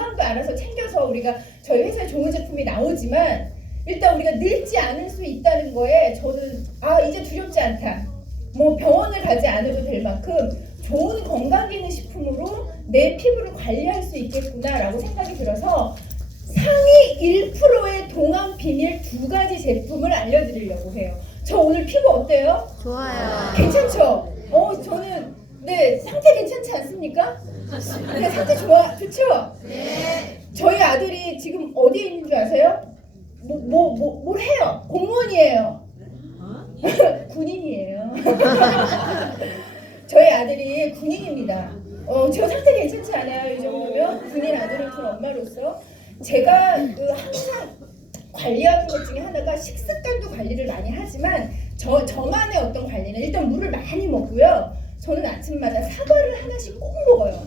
건강도 알아서 챙겨서 우리가 저희 회사에 좋은 제품이 나오지만 일단 우리가 늙지 않을 수 있다는 거에 저는 이제 두렵지 않다. 뭐 병원을 가지 않아도 될 만큼 좋은 건강기능식품으로 내 피부를 관리할 수 있겠구나라고 생각이 들어서 상위 1%의 동안 비밀 2가지 제품을 알려드리려고 해요. 저 오늘 피부 어때요? 좋아요. 괜찮죠? 저는 상태 괜찮지 않습니까? 상태 좋죠? 네. 저희 아들이 지금 어디에 있는 줄 아세요? 뭘 해요? 공무원이에요. 군인이에요. 저희 아들이 군인입니다. 저 상태 괜찮지 않아요? 이 정도면 군인 아들을 둔 엄마로서 제가 항상 관리하는 것 중에 하나가 식습관도 관리를 많이 하지만 저만의 어떤 관리는 일단 물을 많이 먹고요. 저는 아침마다 사과를 하나씩 꼭 먹어요.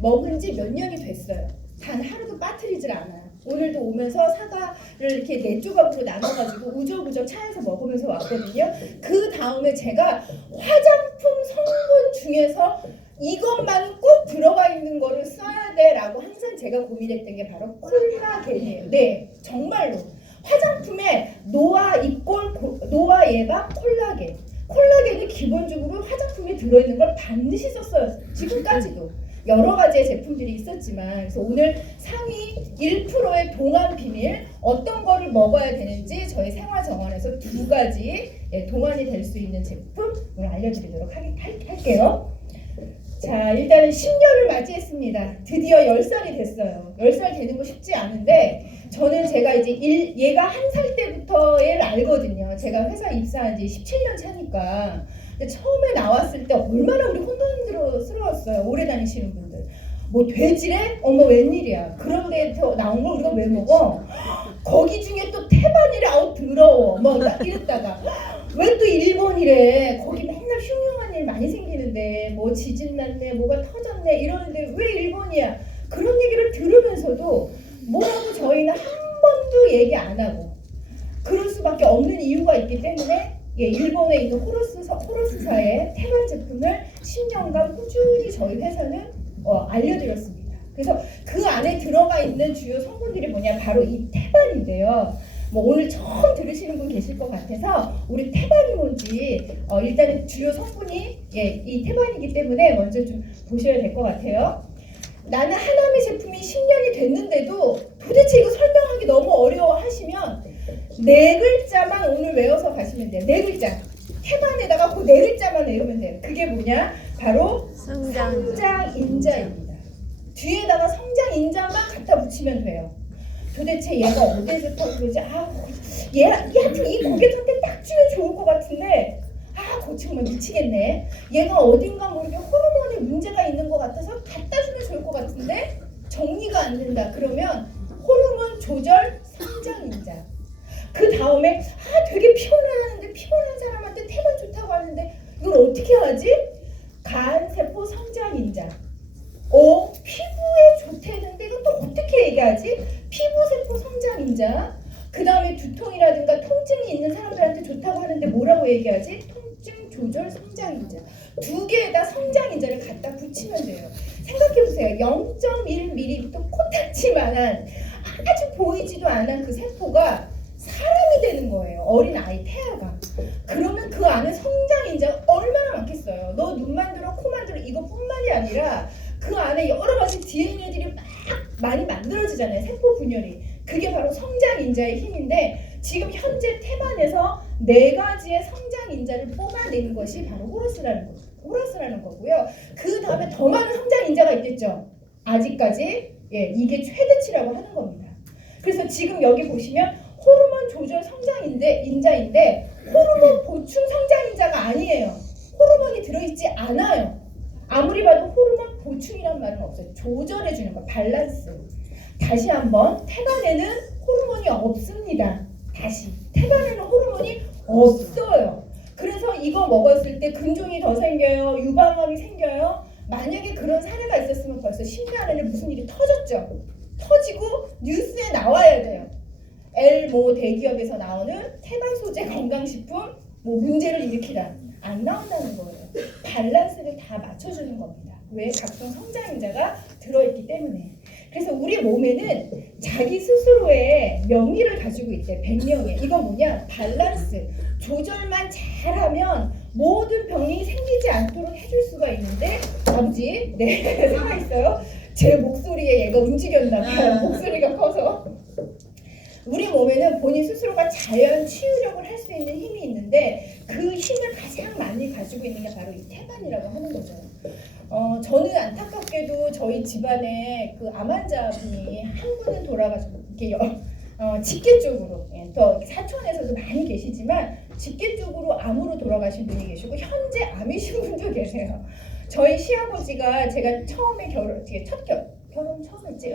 먹은 지 몇 년이 됐어요. 단 하루도 빠뜨리질 않아요. 오늘도 오면서 사과를 이렇게 4조각으로 나눠가지고 우적우적 차에서 먹으면서 왔거든요. 그 다음에 제가 화장품 성분 중에서 이것만 꼭 들어가 있는 거를 써야 돼 라고 항상 제가 고민했던 게 바로 콜라겐이에요. 네, 정말로 화장품에 노화 예방 콜라겐. 콜라겐이 기본적으로 화장품에 들어있는 걸 반드시 썼어요. 지금까지도 여러 가지의 제품들이 있었지만, 그래서 오늘 상위 1%의 동안 비밀 어떤 거를 먹어야 되는지 저희 생활정원에서 2가지 동안이 될 수 있는 제품 오늘 알려드리도록 할게요. 자, 일단은 10년을 맞이했습니다. 드디어 10살이 됐어요. 10살 되는 거 쉽지 않은데 저는 제가 이제 얘가 1살 때부터 얘를 알거든요. 제가 회사 입사한 지 17년 차니까. 근데 처음에 나왔을 때 얼마나 우리 혼돈스러웠어요. 오래 다니시는 분들. 뭐 돼지래? 어머 웬일이야. 그런 데서 나온 걸 우리가 왜 먹어? 거기 중에 또 태반이래. 아우 더러워. 뭐 이랬다가 왜 또 일본이래. 거기 맨날 흉흉한 일 많이 생기는데 뭐 지진 났네 뭐가 터졌네 이러는데 왜 일본이야. 그런 얘기를 들으면서도 뭐라고 저희는 한 번도 얘기 안 하고 그럴 수밖에 없는 이유가 있기 때문에 일본에 있는 호로스사의 태반 제품을 10년간 꾸준히 저희 회사는 알려드렸습니다. 그래서 그 안에 들어가 있는 주요 성분들이 뭐냐 바로 이 태반인데요. 뭐 오늘 처음 들으시는 분 계실 것 같아서 우리 태반이 뭔지 일단은 주요 성분이 이 태반이기 때문에 먼저 좀 보셔야 될 것 같아요. 나는 하나미 제품이 10년이 됐는데도 도대체 이거 설명하기 너무 어려워 하시면 4글자만 오늘 외워서 가시면 돼요. 4글자. 태반에다가 그 4글자만 외우면 돼요. 그게 뭐냐? 바로 성장인자입니다. 뒤에다가 성장인자만 갖다 붙이면 돼요. 도대체 얘가 어디서부터 그러지? 얘한테 이 고객한테 딱 주면 좋을 것 같은데 고치면 미치겠네. 얘가 어딘가 모르게 호르몬에 문제가 있는 것 같아서 갖다 주면 좋을 것 같은데 정리가 안 된다. 그러면 호르몬 조절 성장인자. 그 다음에 되게 피곤하는데 피곤한 사람한테 태반 좋다고 하는데 이걸 어떻게 하지? 간세포 성장인자. 피부에 좋다는데 이건 또 어떻게 얘기하지? 피부세포 성장인자. 그 다음에 두통이라든가 통증이 있는 사람들한테 좋다고 하는데 뭐라고 얘기하지? 통증 조절 성장인자. 2개에다 성장인자를 갖다 붙이면 돼요. 생각해보세요. 0.1mm 코딱지만한 아주 보이지도 않은 그 세포가 사람이 되는 거예요. 어린 아이 태아가. 그러면 그 안에 성장인자가 얼마나 많겠어요. 너 눈만 들어 코만 들어 이것뿐만이 아니라 그 안에 여러 가지 DNA들이 막 많이 만들어지잖아요. 세포 분열이. 그게 바로 성장인자의 힘인데 지금 현재 태반에서 4가지의 성장인자를 뽑아내는 것이 바로 호러스라는 거고요. 그 다음에 더 많은 성장인자가 있겠죠. 아직까지 이게 최대치라고 하는 겁니다. 그래서 지금 여기 보시면 호르몬 조절 성장인자인데 호르몬 보충 성장인자가 아니에요. 호르몬이 들어있지 않아요. 아무리 봐도 호르몬 보충이란 말은 없어요. 조절해주는 거, 밸런스. 다시 한번 태반에는 호르몬이 없습니다. 다시 태반에는 호르몬이 없어요. 그래서 이거 먹었을 때 근종이 더 생겨요. 유방암이 생겨요. 만약에 그런 사례가 있었으면 벌써 10년 안에 무슨 일이 터졌죠. 터지고 뉴스에 나와야 돼요. 대기업에서 나오는 태반 소재 건강식품 문제를 일으키다. 안 나온다는 거예요. 밸런스를 다 맞춰주는 겁니다. 왜? 각종 성장인자가 들어있기 때문에. 그래서 우리 몸에는 자기 스스로의 명의를 가지고 있대. 100명의. 이거 뭐냐? 밸런스. 조절만 잘하면 모든 병이 생기지 않도록 해줄 수가 있는데 아버지, 네, 살아있어요. 제 목소리에 얘가 움직였나 봐요. 목소리가 커서. 우리 몸에는 본인 스스로가 자연 치유력을 할 수 있는 힘이 있는데 그 힘을 가장 많이 가지고 있는 게 바로 이 태반이라고 하는 거죠. 저는 안타깝게도 저희 집안에 그 암 환자분이 한 분은 돌아가시고 이렇게 직계 쪽으로, 또 사촌에서도 많이 계시지만 직계 쪽으로 암으로 돌아가신 분이 계시고 현재 암이신 분도 계세요. 저희 시아버지가 제가 처음에 결혼 처음 했지?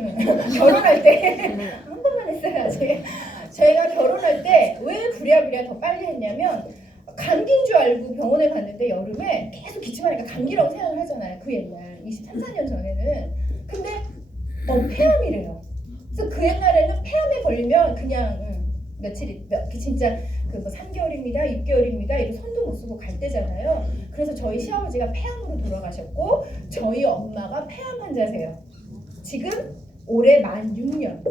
결혼할 때 한 번만 했어요 아직. 제가 결혼할 때 왜 부랴부랴 더 빨리 했냐면 감기인 줄 알고 병원에 갔는데 여름에 계속 기침하니까 감기라고 생각을 하잖아요. 그 옛날 23, 4년 전에는. 근데 폐암이래요. 그래서 그 옛날에는 폐암에 걸리면 그냥 진짜 그 3개월입니다, 6개월입니다 이거 손도 못 쓰고 갈 때잖아요. 그래서 저희 시아버지가 폐암으로 돌아가셨고 저희 엄마가 폐암 환자세요. 지금 올해 만 6년.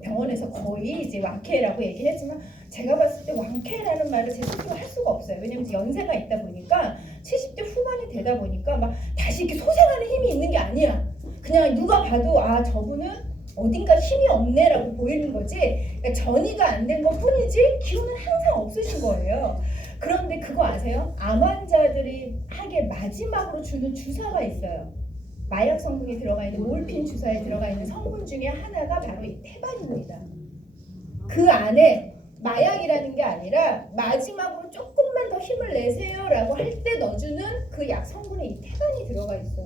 병원에서 거의 이제 완쾌라고 얘기를 했지만 제가 봤을 때 완쾌라는 말을 제 스스로 할 수가 없어요. 왜냐면 연세가 있다 보니까 70대 후반이 되다 보니까 막 다시 이렇게 소생하는 힘이 있는 게 아니야. 그냥 누가 봐도 아 저분은 어딘가 힘이 없네라고 보이는 거지. 그러니까 전이가 안 된 것 뿐이지 기운은 항상 없으신 거예요. 그런데 그거 아세요? 암 환자들이 하게 마지막으로 주는 주사가 있어요. 마약 성분이 들어가 있는 몰핀 주사에 들어가 있는 성분 중에 하나가 바로 이 태반입니다. 그 안에 마약이라는 게 아니라 마지막으로 조금만 더 힘을 내세요라고 할 때 넣어주는 그 약 성분에 이 태반이 들어가 있어요.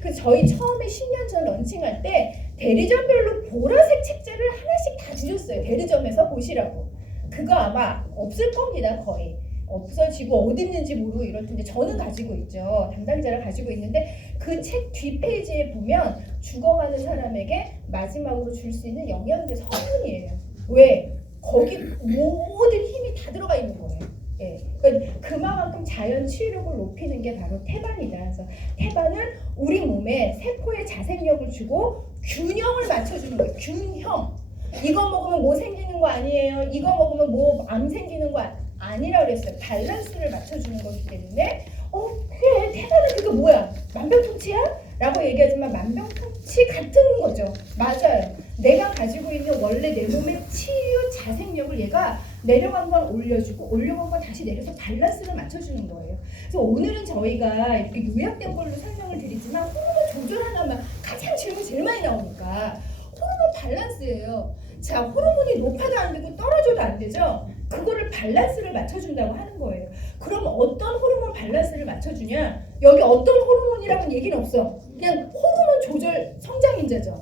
그 저희 처음에 10년 전 런칭할 때 대리점별로 보라색 책자를 하나씩 다 주셨어요. 대리점에서 보시라고. 그거 아마 없을 겁니다. 거의. 없어지고 어디 있는지 모르고 이럴 텐데 저는 가지고 있죠. 담당자를 가지고 있는데 그 책 뒷페이지에 보면 죽어가는 사람에게 마지막으로 줄 수 있는 영양제 성분이에요. 왜? 거기 모든 힘이 다 들어가 있는 거예요. 예. 그러니까 그만큼 자연 치유력을 높이는 게 바로 태반이다. 그래서 태반은 우리 몸에 세포에 자생력을 주고 균형을 맞춰주는 거예요. 균형. 이거 먹으면 뭐 생기는 거 아니에요. 이거 먹으면 뭐 암 생기는 거 아니라 그랬어요. 밸런스를 맞춰주는 거기 때문에 그래 태반은 그게 뭐야? 만병통치야? 라고 얘기하지만 만병통치 같은 거죠. 맞아요. 내가 가지고 있는 원래 내 몸의 치유 자생력을 얘가 내려간 건 올려주고 올려간 건 다시 내려서 밸런스를 맞춰주는 거예요. 그래서 오늘은 저희가 이렇게 요약된 걸로 설명을 드리지만 호르몬 조절 하나만 가장 질문 제일 많이 나오니까 호르몬 밸런스예요. 자, 호르몬이 높아도 안 되고 떨어져도 안 되죠. 그거를 밸런스를 맞춰준다고 하는 거예요. 그럼 어떤 호르몬 밸런스를 맞춰주냐? 여기 어떤 호르몬이라는 얘기는 없어. 그냥 호르몬 조절 성장인자죠.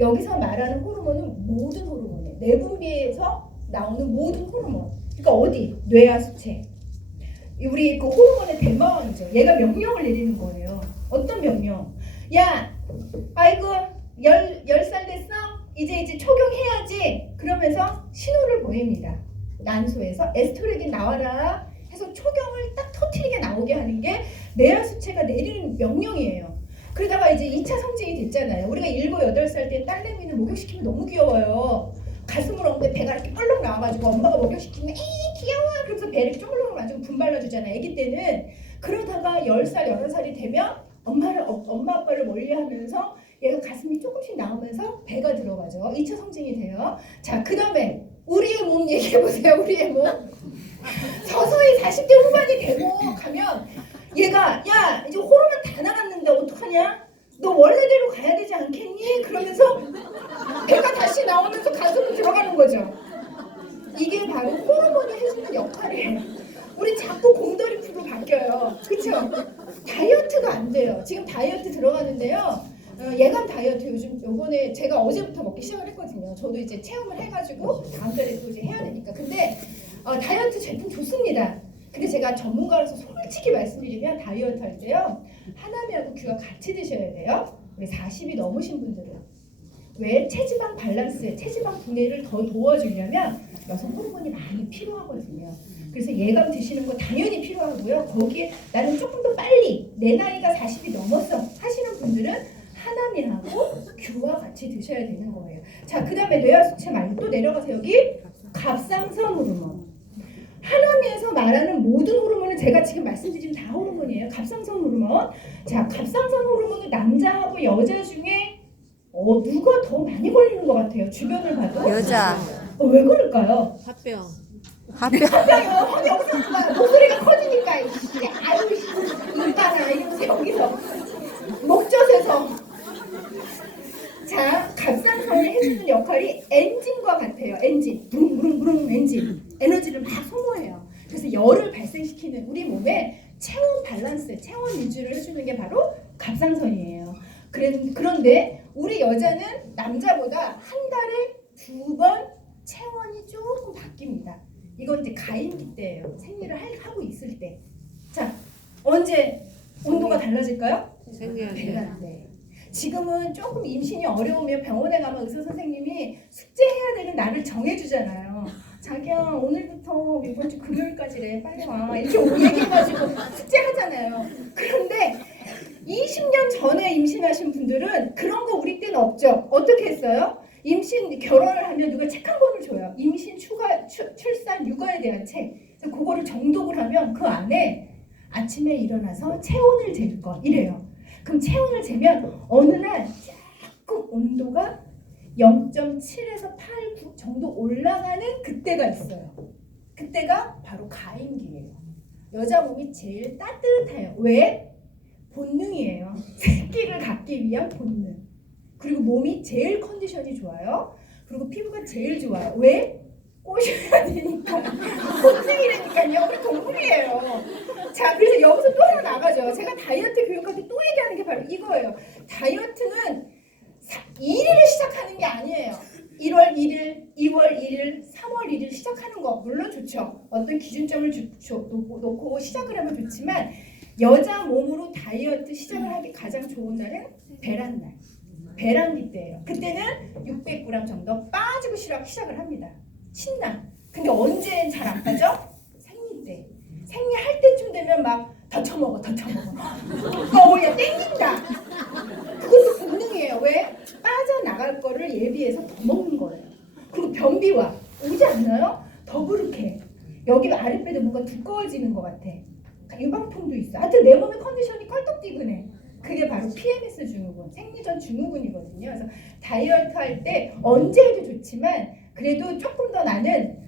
여기서 말하는 호르몬은 모든 호르몬이에요. 내분비에서 나오는 모든 호르몬. 그러니까 어디? 뇌와 수체. 우리 그 호르몬의 대마왕이죠. 얘가 명령을 내리는 거예요. 어떤 명령? 야, 아이고 10살 됐어? 이제 초경해야지. 그러면서 신호를 보냅니다. 난소에서 에스트로겐 나와라 해서 초경을 딱 터트리게 나오게 하는 게 뇌하 수체가 내리는 명령이에요. 그러다가 이제 2차 성징이 됐잖아요. 우리가 7, 8살 때 딸내미는 목욕시키면 너무 귀여워요. 가슴을 엉데 배가 이렇게 펄럭 나와가지고 엄마가 목욕시키면 에이 귀여워 그러면서 배를 쪼글쪼글 만지고 분 발라주잖아요. 아기 때는. 그러다가 10살, 11살이 되면 엄마 아빠를 멀리하면서 얘가 가슴이 조금씩 나오면서 배가 들어가죠. 2차 성징이 돼요. 자, 그 다음에 우리의 몸 얘기해보세요. 우리의 몸. 서서히 40대 후반이 되고 가면 얘가 야 이제 호르몬 다 나갔는데 어떡하냐? 너 원래대로 가야 되지 않겠니? 그러면서 배가 다시 나오면서 가슴으로 들어가는 거죠. 이게 바로 호르몬이 해주는 역할이에요. 우리 자꾸 곰돌이 피로 바뀌어요. 그쵸? 다이어트가 안 돼요. 지금 다이어트 들어가는데요. 예감 다이어트 요번에 제가 어제부터 먹기 시작을 했거든요. 저도 이제 체험을 해가지고 다음 달에 또 이제 해야 되니까. 근데 다이어트 제품 좋습니다. 근데 제가 전문가로서 솔직히 말씀드리면 다이어트 할 때요. 하나미하고 귤과 같이 드셔야 돼요. 우리 40이 넘으신 분들은. 왜? 체지방 밸런스, 체지방 분해를 더 도와주려면 여성 호르몬이 많이 필요하거든요. 그래서 예감 드시는 거 당연히 필요하고요. 거기에 나는 조금 더 빨리 내 나이가 40이 넘었어 하시는 분들은 하나 한라미하고 귤과 같이 드셔야 되는 거예요. 자, 그 다음에 뇌하수체 말고 또 내려가서 여기 갑상선 호르몬. 하나미에서 말하는 모든 호르몬은 제가 지금 말씀드린 다 호르몬이에요. 갑상선 호르몬. 자, 갑상선 호르몬은 남자하고 여자 중에 누가 더 많이 걸리는 것 같아요. 주변을 봐도. 여자. 왜 그럴까요? 화병. 화병이 없었구나. 목소리가 커지니까. 아유, 이봐라. 이러면서 여기서. 목젖에서. 자, 갑상선을 해주는 역할이 엔진과 같아요. 엔진. 부릉부릉부릉 엔진. 에너지를 막 소모해요. 그래서 열을 발생시키는 우리 몸의 체온 밸런스, 체온 유지를 해주는 게 바로 갑상선이에요. 그런데 우리 여자는 남자보다 한 달에 2번 체온이 조금 바뀝니다. 이건 이제 가임기 때예요. 생리를 하고 있을 때. 자, 언제 온도가 달라질까요? 생리할 때. 지금은 조금 임신이 어려우면 병원에 가면 의사 선생님이 숙제해야 되는 날을 정해주잖아요. 자기야, 오늘부터 이번 주 금요일까지래, 빨리 와, 이렇게 얘기해가지고 숙제하잖아요. 그런데 20년 전에 임신하신 분들은 그런 거 우리 때는 없죠. 어떻게 했어요? 결혼을 하면 누가 책 한 권을 줘요. 임신, 출산, 육아에 대한 책. 그래서 그거를 정독을 하면 그 안에 아침에 일어나서 체온을 잴 거 이래요. 그럼 체온을 재면 어느 날 조금 온도가 0.7에서 8, 9 정도 올라가는 그때가 있어요. 그때가 바로 가임기예요. 여자 몸이 제일 따뜻해요. 왜? 본능이에요. 새끼를 갖기 위한 본능. 그리고 몸이 제일 컨디션이 좋아요. 그리고 피부가 제일 좋아요. 왜? 꼬셔야 되니까. 본능이라니까요. 우리 동물이에요. 자, 그래서 여기서 또 하나 나가죠. 제가 다이어트 교육할 때 또 얘기하는 게 바로 이거예요. 다이어트는 1일에 시작하는 게 아니에요. 1월 1일, 2월 1일, 3월 1일 시작하는 거 물론 좋죠. 어떤 기준점을 놓고 시작을 하면 좋지만 여자 몸으로 다이어트 시작을 하기 가장 좋은 날은 배란날. 배란기 때예요. 그때는 600g 정도 빠지고 시작을 합니다. 신나. 근데 언제 잘 안 빠져? 생리 때. 생리할 때쯤 되면 막 더 처먹어. 야, 땡긴다. 그것도 본능이에요. 왜? 빠져나갈 거를 예비해서 더 먹는 거예요. 그리고 변비와 오지 않나요? 더부룩해. 여기 아랫배도 뭔가 두꺼워지는 것 같아. 유방통도 있어. 하여튼 내 몸의 컨디션이 껄떡뛰근해. 그게 바로 PMS 증후군, 생리전 증후군이거든요. 그래서 다이어트 할 때 언제 해도 좋지만 그래도 조금 더 나는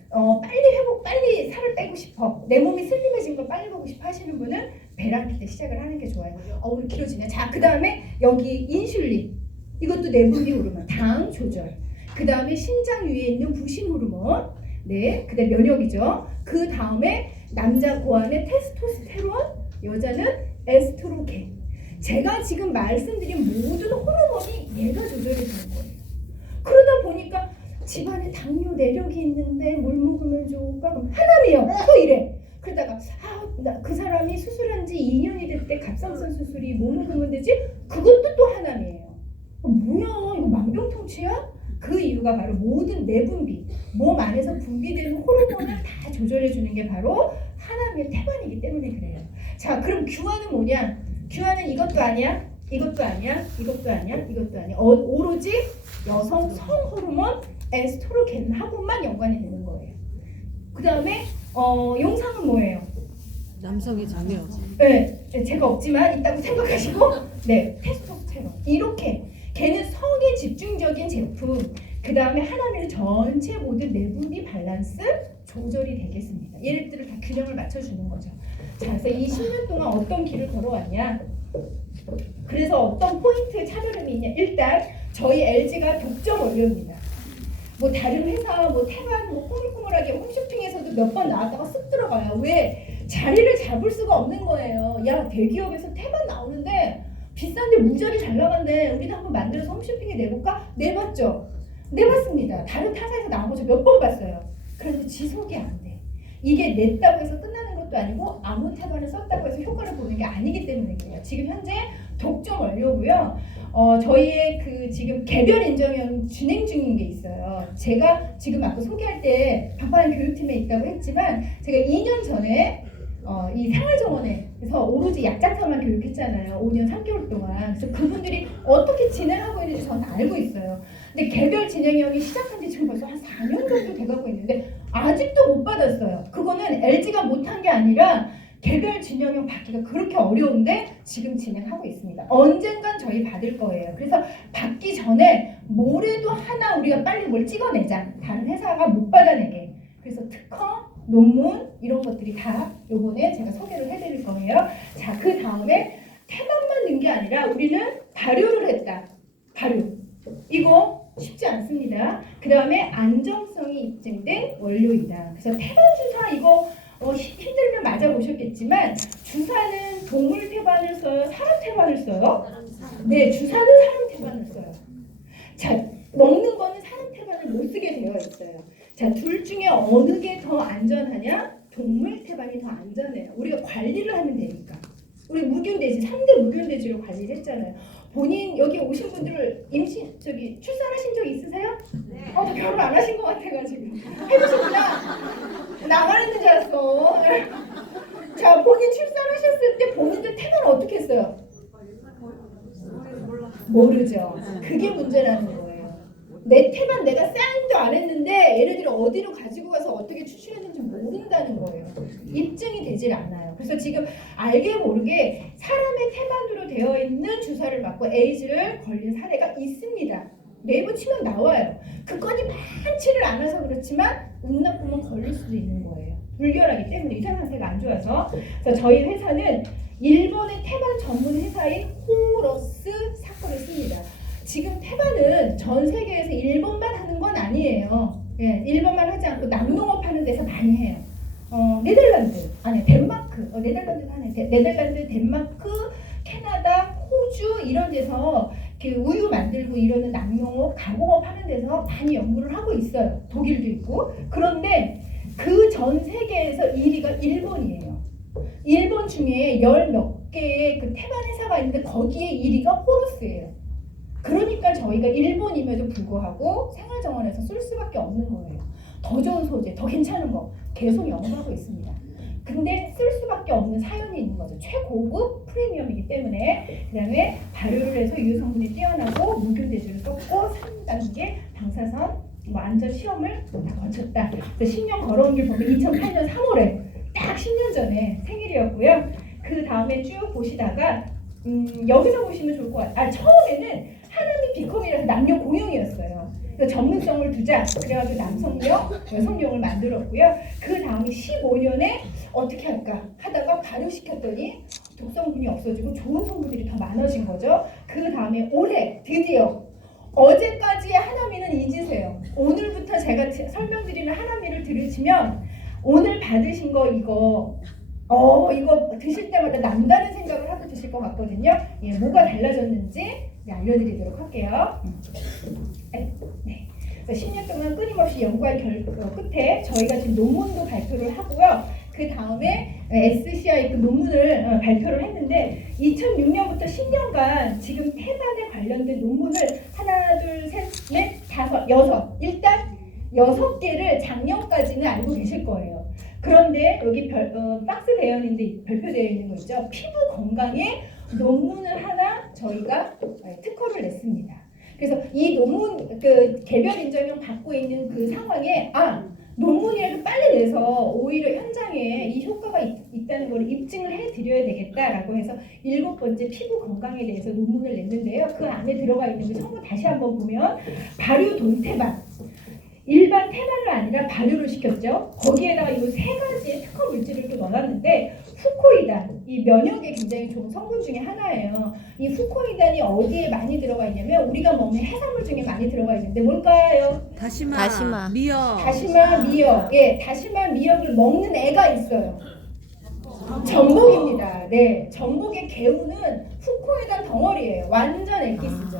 빨리 살을 빼고 싶어. 내 몸이 슬림해진 걸 빨리 보고 싶어 하시는 분은 배란기 때 시작을 하는 게 좋아요. 오늘 길어지네. 자, 그 다음에 여기 인슐린. 이것도 내분비 호르몬, 당 조절. 그 다음에 심장 위에 있는 부신 호르몬. 네, 그 다음에 면역이죠. 그 다음에 남자 고안의 테스토스테론, 여자는 에스트로겐. 제가 지금 말씀드린 모든 호르몬이 얘가 조절이 되는 거예요. 그러다 보니까 집안에 당뇨 내력이 있는데 뭘 먹으면 좋을까? 그럼 하나미요. 또 이래. 그러다가 그 사람이 수술한 지 2년이 될 때 갑상선 수술이 뭐 먹으면 되지? 그것도 또 하나미예요. 뭐야, 이거 만병통치야? 그 이유가 바로 모든 내분비, 몸 안에서 분비되는 호르몬을 다 조절해주는 게 바로 하나미의 태반이기 때문에 그래요. 자, 그럼 규환은 뭐냐? 규환은 이것도 아니야, 이것도 아니야, 이것도 아니야, 이것도 아니야. 오로지 여성 성호르몬 에스트로겐하고만 연관이 되는 거예요. 그 다음에 용상은 뭐예요? 남성의 자녀. 네, 제가 없지만 있다고 생각하시고, 네, 테스토스테론. 이렇게 걔는 성에 집중적인 제품. 그 다음에 하나는 전체 모든 내분비 밸런스 조절이 되겠습니다. 얘네들을 다 균형을 맞춰주는 거죠. 자, 그래서 이 10년 동안 어떤 길을 걸어왔냐? 그래서 어떤 포인트의 차별점이 있냐? 일단 저희 LG가 독점 원료입니다. 뭐 다른 회사, 뭐 태반, 뭐 꾸물꾸물하게 홈쇼핑에서도 몇 번 나왔다가 쓱 들어가요. 왜? 자리를 잡을 수가 없는 거예요. 야, 대기업에서 태반 나오는데 비싼데 무지하게 잘 나간대. 우리도 한번 만들어서 홈쇼핑에 내볼까? 내봤죠. 내봤습니다. 다른 타사에서 나온 거 저 몇 번 봤어요. 그런데 지속이 안 돼. 이게 냈다고 해서 끝나는 것도 아니고 아무 태반을 썼다고 해서 효과를 보는 게 아니기 때문에 그래요. 지금 현재 독점 완료고요. 저희의 그 지금 개별 인정형 진행 중인 게 있어요. 제가 지금 아까 소개할 때 방파한 교육팀에 있다고 했지만 제가 2년 전에 이 생활정원에서 오로지 약자타만 교육했잖아요. 5년 3개월 동안. 그래서 그분들이 어떻게 진행하고 있는지 저는 알고 있어요. 근데 개별 진행형이 시작한 지 지금 벌써 한 4년 정도 돼가고 있는데 아직도 못 받았어요. 그거는 LG가 못한 게 아니라 개별 진행형 받기가 그렇게 어려운데 지금 진행하고 있습니다. 언젠간 저희 받을 거예요. 그래서 받기 전에 뭐래도 하나 우리가 빨리 뭘 찍어내자. 다른 회사가 못 받아내게. 그래서 특허, 논문 이런 것들이 다 요번에 제가 소개를 해드릴 거예요. 자, 그 다음에 태반만 넣은 게 아니라 우리는 발효를 했다. 발효. 이거 쉽지 않습니다. 그 다음에 안정성이 입증된 원료이다. 그래서 태반 주사 이거 힘들면 맞아보셨겠지만 주사는 동물 태반을 써요? 사람 태반을 써요? 네, 주사는 사람 태반을 써요. 자, 먹는 거는 사람 태반을 못 쓰게 되어 있어요. 자, 둘 중에 어느 게 더 안전하냐? 동물 태반이 더 안전해요. 우리가 관리를 하면 되니까. 우리 무균돼지, 3대 무균돼지로 관리를 했잖아요. 본인 여기 오신 분들 출산하신 적 있으세요? 네. 저 결혼 안 하신 것 같아가지고. 해보셨구나. 나만 했는 줄 알았어. 자, 본인 출산하셨을 때 본인들 태반을 어떻게 했어요? 모르죠. 그게 문제라는 거예요. 내 태반 내가 사인도 안 했는데 얘네들이 어디로 가지고 가서 어떻게 추출했는지 모른다는 거예요. 입증이 되질 않아요. 그래서 지금 알게 모르게 사람의 태반으로 되어 있는 주사를 맞고 에이즈를 걸린 사례가 있습니다. 네이버 치면 나와요. 그 건이 많지를 않아서 그렇지만 운 나쁘면 걸릴 수도 있는 거예요. 불결하기 때문에 위생 상태가 안 좋아서. 그래서 저희 회사는 일본의 태반 전문 회사인 호러스 사건을 씁니다. 지금 태반은 전 세계에서 일본만 하는 건 아니에요. 예, 일본만 하지 않고 낙농업 하는 데서 많이 해요. 네덜란드, 아니 덴마크, 네덜란드도 하네. 네덜란드, 덴마크, 캐나다, 호주 이런 데서 그 우유 만들고 이러는 낙농업, 가공업 하는 데서 많이 연구를 하고 있어요. 독일도 있고. 그런데 그 전 세계에서 1위가 일본이에요. 일본 중에 10몇 개의 그 태반 회사가 있는데 거기에 1위가 호러스예요. 그러니까 저희가 일본임에도 불구하고 생활정원에서 쓸 수밖에 없는 거예요. 더 좋은 소재, 더 괜찮은 거 계속 연구하고 있습니다. 근데 쓸 수밖에 없는 사연이 있는 거죠. 최고급 프리미엄이기 때문에. 그 다음에 발효를 해서 유효성분이 뛰어나고 무균대지를 썼고 3단계 방사선 안전 시험을 다 거쳤다. 10년 걸어온 길 보면 2008년 3월에 딱 10년 전에 생일이었고요. 그 다음에 쭉 보시다가 여기서 보시면 좋을 것 같아요. 처음에는 하나미 비컴이라서 남녀 공용이었어요. 그래서 전문성을 두자 그래가지고 남성용, 여성용을 만들었고요. 그 다음에 15년에 어떻게 할까 하다가 발효시켰더니 독성분이 없어지고 좋은 성분들이 더 많아진 거죠. 그 다음에 올해 드디어 어제까지의 하나미는 잊으세요. 오늘부터 제가 설명드리는 하나미를 들으시면 오늘 받으신 거 이거 드실 때마다 남다른 생각을 하고 드실 것 같거든요. 예, 뭐가 달라졌는지 알려드리도록 할게요. 네. 10년 동안 끊임없이 연구할 끝에 저희가 지금 논문도 발표를 하고요. 그 다음에 SCI 그 논문을 발표를 했는데 2006년부터 10년간 지금 태반에 관련된 논문을 하나, 둘, 셋, 넷, 다섯, 여섯 일단 6개를 작년까지는 알고 계실 거예요. 그런데 여기 박스 되어 있는데 발표되어 있는 거 있죠. 피부 건강에 논문을 하나 저희가 특허를 냈습니다. 그래서 이 논문 그 개별 인정형 받고 있는 그 상황에 논문이라도 빨리 내서 오히려 현장에 이 효과가 있다는 걸 입증을 해드려야 되겠다라고 해서 7번째 피부 건강에 대해서 논문을 냈는데요. 그 안에 들어가 있는 그 성분 다시 한번 보면 발효 동태반 일반 태반을 아니라 발효를 시켰죠. 거기에다가 이 3가지의 특허 물질을 또 넣어놨는데 후코이단, 이 면역에 굉장히 좋은 성분 중에 하나예요. 이 후코이단이 어디에 많이 들어가 있냐면 우리가 먹는 해산물 중에 많이 들어가 있는데 뭘까요? 다시마, 미역. 다시마, 미역. 예, 다시마, 미역을 먹는 애가 있어요. 전복입니다. 네, 전복의 개우는 후코이단 덩어리예요. 완전 엑기스죠.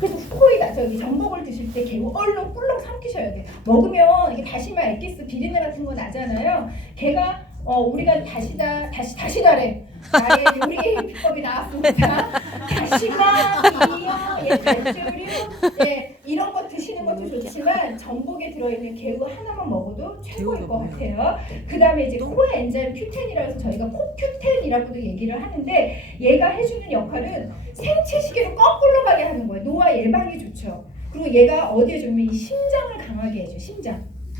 그래서 후코이단 전복을 드실 때 개우 얼른 꿀렁 삼키셔야 돼요. 먹으면 이게 다시마 엑기스 비린내 같은 거 나잖아요. 걔가 우리가 다시다래 나의 요리 비법이 나왔습니다. 다시마, 미역, 갈치우류, 이런 거 드시는 것도 좋지만 전복에 들어있는 개우 하나만 먹어도 최고일 것 같아요. 그 다음에 이제 코에 엔자임 Q10이라고 해서 저희가 코Q10이라고도 얘기를 하는데 얘가 해주는 역할은 생체 시계를 거꾸로 가게 하는 거예요. 노화 예방이 좋죠. 그리고 얘가 어디에 좋으면 이 심장을 강하게 해줘.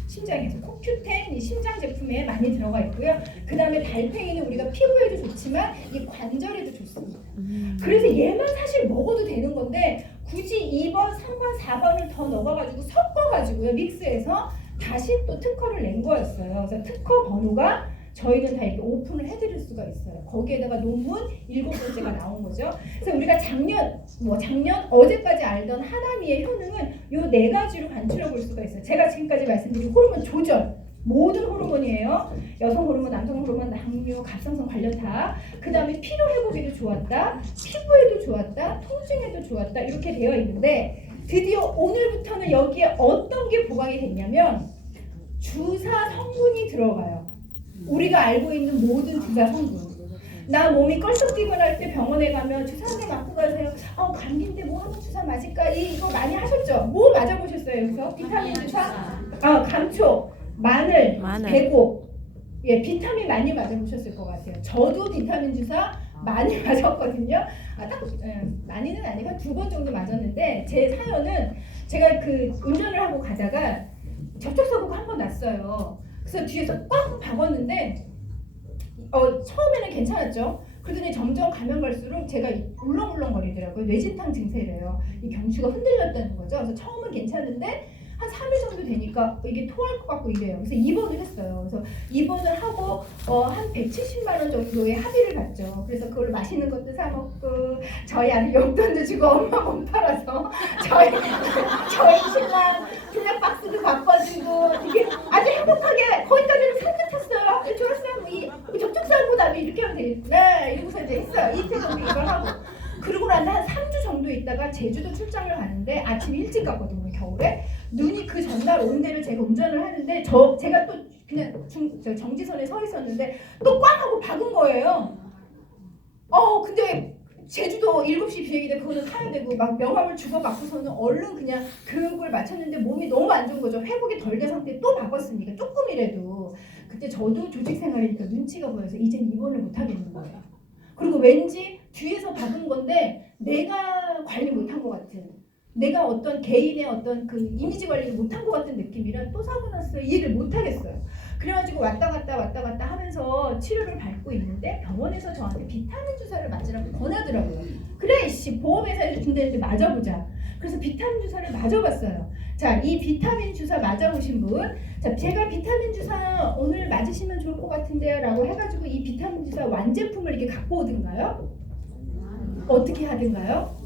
심장에서 코큐텐 이 심장 제품에 많이 들어가 있고요. 그 다음에 달팽이는 우리가 피부에도 좋지만 이 관절에도 좋습니다. 그래서 얘만 사실 먹어도 되는 건데 굳이 2번, 3번, 4번을 더 넣어가지고 섞어가지고요. 믹스해서 다시 또 특허를 낸 거였어요. 그래서 특허 번호가 저희는 다 이렇게 오픈을 해드릴 수가 있어요. 거기에다가 논문 7번째가 나온 거죠. 그래서 우리가 작년 어제까지 알던 하나미의 효능은 요 4가지로 관찰해 볼 수가 있어요. 제가 지금까지 말씀드린 호르몬 조절, 모든 호르몬이에요. 여성 호르몬, 남성 호르몬, 남녀, 갑상선 관련다. 그 다음에 피로 회복에도 좋았다, 피부에도 좋았다, 통증에도 좋았다 이렇게 되어 있는데 드디어 오늘부터는 여기에 어떤 게 부각이 됐냐면 주사 성분이 들어가요. 우리가 알고 있는 모든 주사 성분. 나 몸이 껄떡뛰거나 할 때 병원에 가면 주사 한 대 맞고 가세요. 감기인데 뭐 한번 주사 맞을까? 이거 많이 하셨죠? 뭐 맞아보셨어요? 여기서 비타민 주사? 감초, 마늘, 배고. 비타민 많이 맞아보셨을 것 같아요. 저도 비타민 주사 많이 맞았거든요. 많이는 아니고 2번 정도 맞았는데 제 사연은 제가 그 운전을 하고 가다가 접촉사고가 한 번 났어요. 그래서 뒤에서 꽉 박았는데 처음에는 괜찮았죠. 그러더니 점점 가면 갈수록 제가 울렁울렁거리더라고요. 뇌진탕 증세래요. 이 경추가 흔들렸다는 거죠. 그래서 처음은 괜찮은데 한 3일 정도 되니까 이게 토할 것 같고 이래요. 그래서 입원을 했어요. 그래서 입원을 하고 한 170만 원 정도의 합의를 봤죠. 그래서 그걸 맛있는 것도 사 먹고 저희 아들 용돈도 주고 엄마 못 팔아서 저희 신랑 블랙박스도 바꿔주고 이게 아주 행복하게 거기까지는 산뜻했어요. 좋았어요. 이 접촉사고 다음에 이렇게 하면 되겠네. 이러고서 이제 했어요. 이틀 정도 이걸 하고. 그러고 난 한 3주 정도 있다가 제주도 출장을 갔는데 아침 일찍 갔거든요. 겨울에. 눈이 그 전날 온 데를 제가 운전을 하는데 제가 또 그냥 정지선에 서 있었는데 또 꽝 하고 박은 거예요. 근데 제주도 7시 비행인데 그거는 타야 되고 막 명함을 주고받고서는 얼른 그냥 교육을 마쳤는데 몸이 너무 안 좋은 거죠. 회복이 덜 된 상태에 또 박았으니까 조금이라도. 그때 저도 조직 생활이니까 눈치가 보여서 이젠 입원을 못 하겠는 거예요. 그리고 왠지 뒤에서 박은 건데 내가 관리 못한 것 같은, 내가 어떤 개인의 어떤 그 이미지 관리를 못한 것 같은 느낌이라 또 사고 났어요. 이해를 못 하겠어요. 그래가지고 왔다 갔다 하면서 치료를 받고 있는데 병원에서 저한테 비타민 주사를 맞으라고 권하더라고요. 그래 보험회사에서 준다는데 맞아보자. 그래서 비타민 주사를 맞아봤어요. 자, 이 비타민 주사 맞아보신 분, 자, 제가 비타민 주사 오늘 맞으시면 좋을 것 같은데요 라고 해가지고 이 비타민 주사 완제품을 이렇게 갖고 오든가요? 어떻게 하든가요?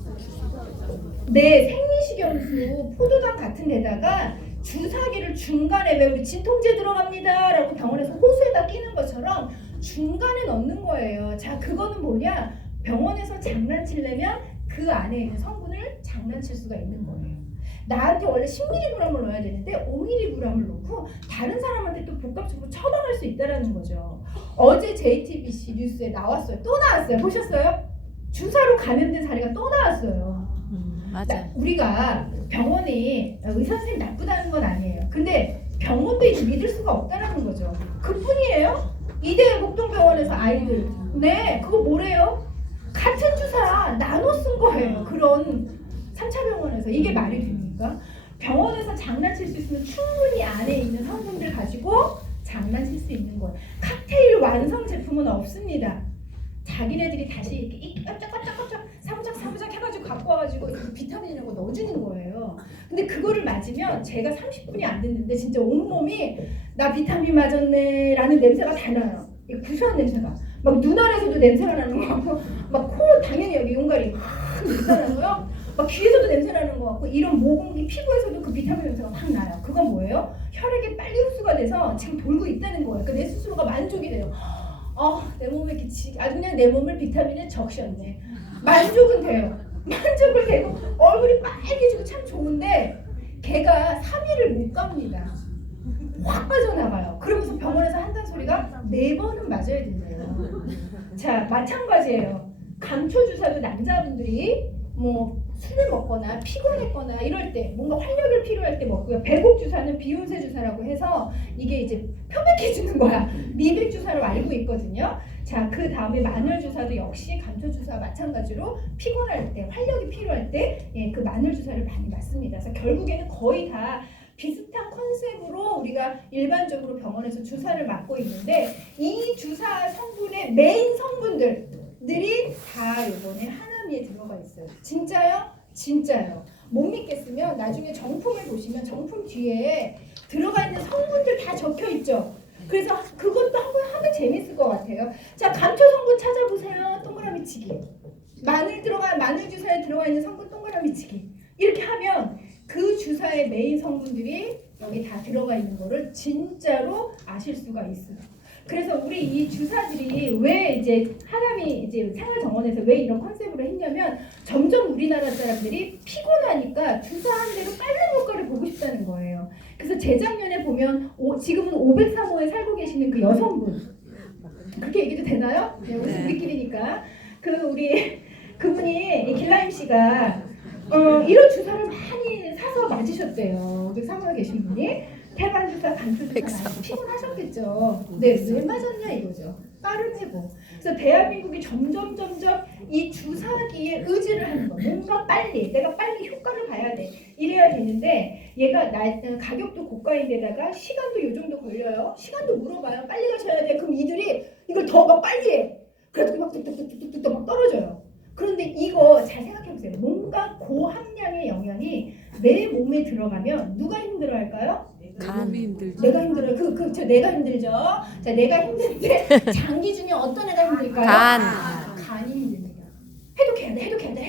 생리식염수 포도당 같은 데다가 주사기를 중간에 왜 우리 진통제 들어갑니다 라고 병원에서 호수에다 끼는 것처럼 중간에 넣는 거예요. 자, 그거는 뭐냐? 병원에서 장난치려면 그 안에 있는 성분을 장난칠 수가 있는 거예요. 나한테 원래 10mg을 넣어야 되는데 5mg을 넣고 다른 사람한테 또 복합적으로 처방할 수 있다는 거죠. 어제 JTBC 뉴스에 나왔어요. 또 나왔어요. 보셨어요? 주사로 감염된 사례가 또 나왔어요. 맞아. 우리가 병원이 의사 선생님 나쁘다는 건 아니에요. 근데 병원도 이제 믿을 수가 없다는 거죠. 그뿐이에요. 이대 목동병원에서 아이들 그거 뭐래요? 같은 주사 나눠 쓴 거예요. 그런 3차 병원에서 이게 말이 됩니까? 병원에서 장난칠 수 있으면 충분히 안에 있는 성분들 가지고 장난칠 수 있는 거예요. 칵테일 완성 제품은 없습니다. 자기네들이 다시 이렇게 깜짝깜짝 사부작 해가지고 갖고 와가지고 비타민이라고 넣어주는 거예요. 근데 그거를 맞으면 제가 30분이 안 됐는데 진짜 온몸이 나 비타민 맞았네 라는 냄새가 다 나요. 구수한 냄새가 막 눈 아래서도 냄새가 나는 거 같고 막 코 당연히 여기 용가리 냄새 나고요. 막 귀에서도 냄새 나는 거 같고 이런 모공기 피부에서도 그 비타민 냄새가 확 나요. 그건 뭐예요? 혈액이 빨리 흡수가 돼서 지금 돌고 있다는 거예요. 그러니까 내 스스로가 만족이 돼요. 내 몸에 아주 그냥 내 몸을 비타민에 적셨네. 만족은 돼요. 만족을 되고 얼굴이 빨개지고 참 좋은데 걔가 3일을 못 갑니다. 확 빠져나가요. 그러면서 병원에서 한다는 소리가 4번은 맞아야 된대요. 자, 마찬가지예요. 감초 주사도 남자분들이 뭐 술을 먹거나 피곤했거나 이럴 때 뭔가 활력이 필요할 때 먹고요. 배곡 주사는 비온세 주사라고 해서 이게 이제 표백해주는 거야. 미백 주사로 알고 있거든요. 자, 그 다음에 마늘 주사도 역시 감초 주사 마찬가지로 피곤할 때, 활력이 필요할 때, 예, 그 마늘 주사를 많이 맞습니다. 그래서 결국에는 거의 다 비슷한 컨셉으로 우리가 일반적으로 병원에서 주사를 맞고 있는데 이 주사 성분의 메인 성분들이 다 이번에 하나미에 들어가 있어요. 진짜요? 진짜요. 못 믿겠으면 나중에 정품을 보시면 정품 뒤에 들어가 있는 성분들 다 적혀 있죠. 그래서 그것도 한번 하면 재밌을 것 같아요. 자, 감초 성분 찾아보세요. 동그라미 치기. 마늘 주사에 들어가 있는 성분 동그라미 치기. 이렇게 하면 그 주사의 메인 성분들이 여기 다 들어가 있는 거를 진짜로 아실 수가 있어요. 그래서 우리 이 주사들이 왜 이제 하나미 이제 생활정원에서 왜 이런 컨셉으로 했냐면 점점 우리나라 사람들이 피곤하니까 주사한 대로 빠른 효과를 보고 싶다는 거예요. 그래서 재작년에 보면 지금은 503호에 살고 계시는 그 여성분, 그렇게 얘기도 되나요? 네, 우리끼리니까 그분이 길라임 씨가 이런 주사를 많이 사서 맞으셨대요. 그 사모에 계신 분이. 태반 주사, 감초 주사 많이 피곤하셨겠죠. 네, 왜 맞았냐 이거죠. 빠른 회복. 그래서 대한민국이 점점 이 주사기에 의지를 하는 거. 뭔가 빨리, 내가 빨리 효과를 봐야 돼. 이래야 되는데 얘가 가격도 고가인데다가 시간도 요 정도 걸려요. 시간도 물어봐요. 빨리 가셔야 돼. 그럼 이들이 이걸 더 막 빨리 해. 그래서 막 뚝뚝뚝뚝뚝 막 떨어져요. 그런데 이거 잘 생각해보세요. 뭔가 고함량의 영양이 내 몸에 들어가면 누가 힘들어할까요? 간이 힘들죠. 내가 힘들어요. 내가 힘들죠. 자, 내가 힘든데 장기 중에 어떤 애가 힘들까요? 간이 힘듭니다. 해독해야 돼.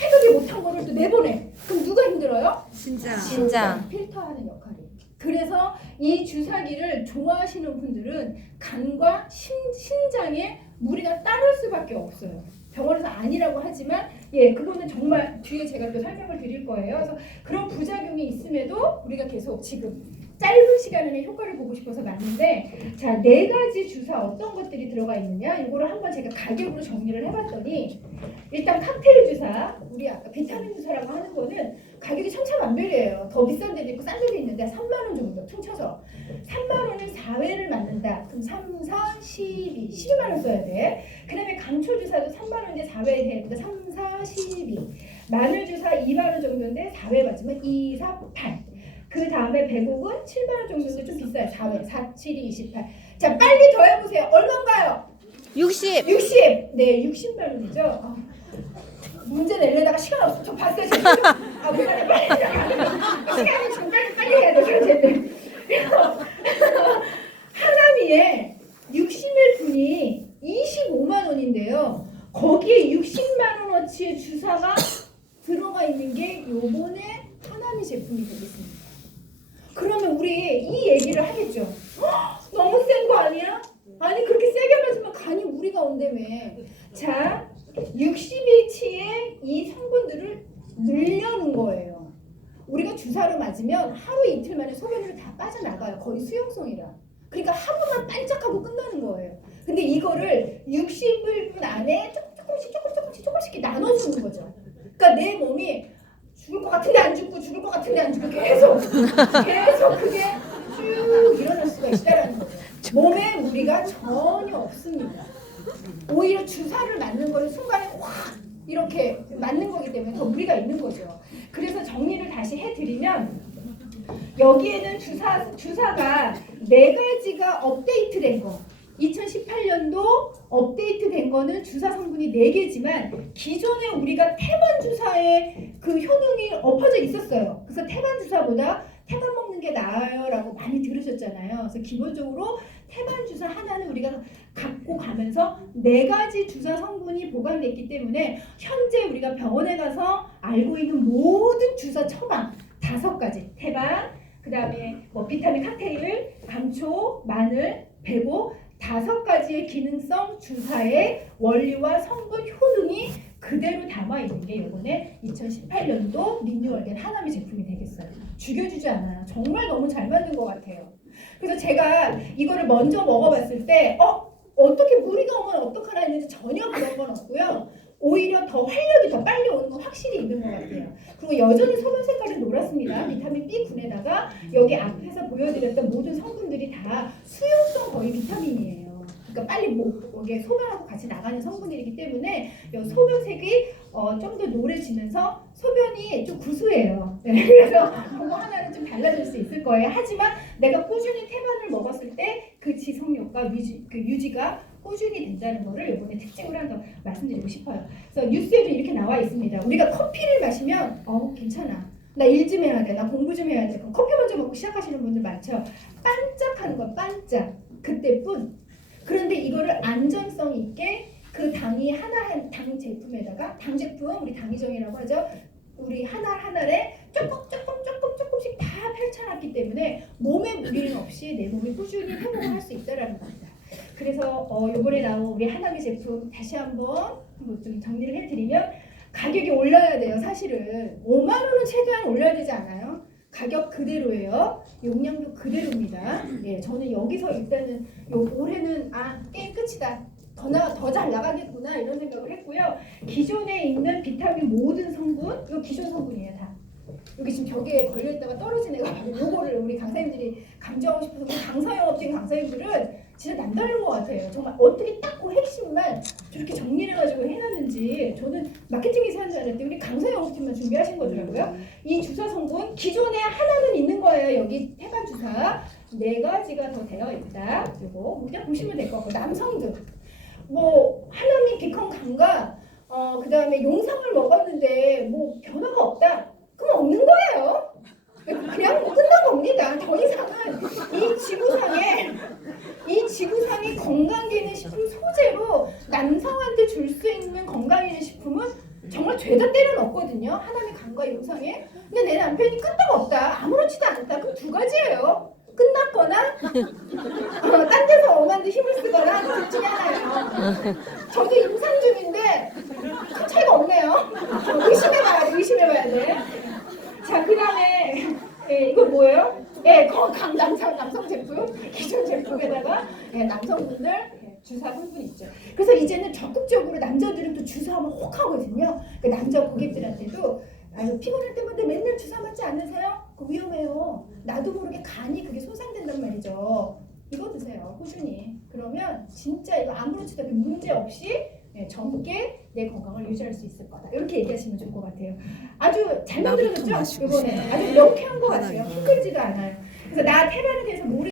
해독이 못한 거를 또 내보내. 그럼 누가 힘들어요? 신장. 필터하는 역할이. 그래서 이 주사기를 좋아하시는 분들은 간과 신장에 무리가 따를 수밖에 없어요. 병원에서 아니라고 하지만 그거는 정말 뒤에 제가 또 설명을 드릴 거예요. 그래서 그런 부작용이 있음에도 우리가 계속 지금 짧은 시간 안에 효과를 보고 싶어서 맞는데, 자, 4가지 주사 어떤 것들이 들어가 있느냐 이거를 한번 제가 가격으로 정리를 해봤더니 일단 칵테일 주사, 우리 아까 비타민 주사라고 하는 거는 가격이 천차만별이에요. 더 비싼 데도 있고 싼 데도 있는데 3만 원 정도 퉁쳐서 3만 원을 4회를 맞는다. 그럼 3, 4, 12, 12만 원 써야 돼. 그 다음에 감초 주사도 3만 원인데 4회 되는데 3, 4, 12. 마늘 주사 2만 원 정도인데 4회 맞으면 2, 4, 8. 그 다음에 배곡은 7만 원 정도인데 좀 비싸요. 4회, 4, 7, 2, 28. 자, 빨리 더 해보세요. 얼마인가요? 60. 네, 60만 원이죠. 문제 내려다가 시간 없어. 저 봤어요. 빨리 시간이 좀 빨리 해야 돼. 그래서 하나미에 60일 분이 25만 원인데요. 거기에 60만 원어치의 주사가 들어가 있는 게 요번에 하나미 제품이 되겠습니다. 그러면 우리 이 얘기를 하겠죠. 너무 센 거 아니야? 아니 그렇게 세게 맞으면 간이 무리가 온다며. 자, 60일치의 이 성분들을 늘려놓은 거예요. 우리가 주사를 맞으면 하루 이틀 만에 소변으로 다 빠져나가요. 거의 수용성이라. 그러니까 하루만 반짝하고 끝나는 거예요. 근데 이거를 60일 안에 조금씩 나눠주는 거죠. 그러니까 내 몸이 죽을 것 같은데 안 죽고 계속 그게 쭉 일어날 수가 있다라는 거죠. 몸에 무리가 전혀 없습니다. 오히려 주사를 맞는 거를 순간에 확 이렇게 맞는 거기 때문에 더 무리가 있는 거죠. 그래서 정리를 다시 해드리면 여기에는 주사가 4가지가 업데이트된 거. 2018년도 업데이트된 거는 주사 성분이 4개지만 기존에 우리가 태반 주사의 그 효능이 엎어져 있었어요. 그래서 태반 주사보다 태반 먹는 게 나아요 라고 많이 들으셨잖아요. 그래서 기본적으로 태반 주사 하나는 우리가 갖고 가면서 4가지 주사 성분이 보관됐기 때문에 현재 우리가 병원에 가서 알고 있는 모든 주사 처방 5가지 태반, 그 다음에 뭐 비타민 칵테일, 감초, 마늘, 배고 5가지의 기능성 주사의 원리와 성분 효능이 그대로 담아있는 게 이번에 2018년도 리뉴얼된 하나미 제품이 되겠어요. 죽여주지 않아요. 정말 너무 잘 만든 것 같아요. 그래서 제가 이거를 먼저 먹어봤을 때 어떻게 무리가 오면 어떡하나 했는데 전혀 그런 건 없고요. 오히려 더 활력이 더 빨리 오는 건 확실히 있는 것 같아요. 그리고 여전히 소변 색깔은 노랗습니다. 비타민 B군에다가 여기 앞에서 보여드렸던 모든 성분들이 다 수용성 거의 비타민이에요. 그러니까 빨리 여기 소변하고 같이 나가는 성분이기 때문에 이 소변색이 좀 더 노래지면서 소변이 좀 구수해요. 네, 그래서 그거 하나는 좀 달라질 수 있을 거예요. 하지만 내가 꾸준히 태반을 먹었을 때 그 지속력과 유지가 꾸준히 된다는 거를 이번에 특징으로 한번 말씀드리고 싶어요. 그래서 뉴스에도 이렇게 나와 있습니다. 우리가 커피를 마시면 괜찮아. 나 일 좀 해야 돼. 나 공부 좀 해야 돼. 그럼 커피 먼저 먹고 시작하시는 분들 많죠. 반짝하는 거 반짝. 그때뿐. 그런데 이거를 안전성 있게 그 당이 당 제품에다가 당 제품 우리 당이정이라고 하죠. 우리 하나하나에 조금씩 다 펼쳐놨기 때문에 몸에 무리는 없이 내 몸이 꾸준히 회복을 할 수 있다라는 겁니다. 그래서 이번에 나온 우리 하나미 제품 다시 한번 좀 정리를 해드리면 가격이 올라야 돼요. 사실은 5만 원은 최대한 올려야 되지 않아요? 가격 그대로예요. 용량도 그대로입니다. 예, 저는 여기서 일단은 올해는 게임 끝이다. 더 잘 나가겠구나 이런 생각을 했고요. 기존에 있는 비타민 모든 성분, 이거 기존 성분이에요 다. 여기 지금 벽에 걸려있다가 떨어진 애가 바로 요거를 우리 강사님들이 강조하고 싶어서 우리 강사영업팀 강사님들은 진짜 남다른 것 같아요. 정말 어떻게 딱 그 핵심만 저렇게 정리를 해가지고 해놨는지 저는 마케팅에서 하는 줄 알았더니 우리 강사영업팀만 준비하신 거더라고요. 이 주사 성분 기존에 하나는 있는 거예요. 여기 태반 주사 4가지가 더 되어 있다. 요거 그냥 보시면 될 것 같고 남성들 하나미 비컨 강과 그 다음에 용상을 먹었는데 변화가 없다. 그럼 없는 거예요. 그냥 끝난 겁니다. 더 이상은 이 지구상의 건강기능식품 소재로 남성한테 줄 수 있는 건강기능식품은 정말 죄다 때려 넣었거든요. 하나미 강과 용상에. 근데 내 남편이 끄떡없다. 아무렇지도 않다. 그럼 2가지예요. 끝났거나 딴 데서 엄한테 힘을 쓰거나 둘 중에 하나예요. 저도 임상 중인데 큰 차이가 없네요. 의심해봐야 돼. 자, 그 다음에 이거 뭐예요? 남성 제품, 기존 제품에다가 남성분들 주사 성분 있죠. 그래서 이제는 적극적으로 남자들은 또 주사하면 혹 하거든요. 그 남자 고객들한테도 피곤할 때마다 맨날 주사 맞지 않으세요? 그거 위험해요. 나도 모르게 간이 그게 손상된단 말이죠. 이거 드세요. 꾸준히. 그러면 진짜 이거 아무렇지도 않게 문제 없이 젊게 내 건강을 유지할 수 있을 거다. 이렇게 얘기하시면 좋을 것 같아요. 아주 잘 만들어졌죠? 이번에 아주 명쾌한 것 같아요. 힘들지도 않아요. 그래서 나 태반에 대해서 모르